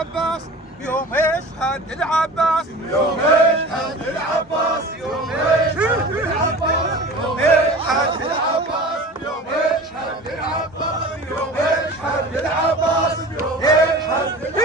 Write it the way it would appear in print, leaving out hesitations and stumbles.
العباس يوم يشهد العباس يوم يشهد العباس يوم يشهد العباس يوم يشهد العباس يوم يشهد العباس يوم يشهد العباس يوم يشهد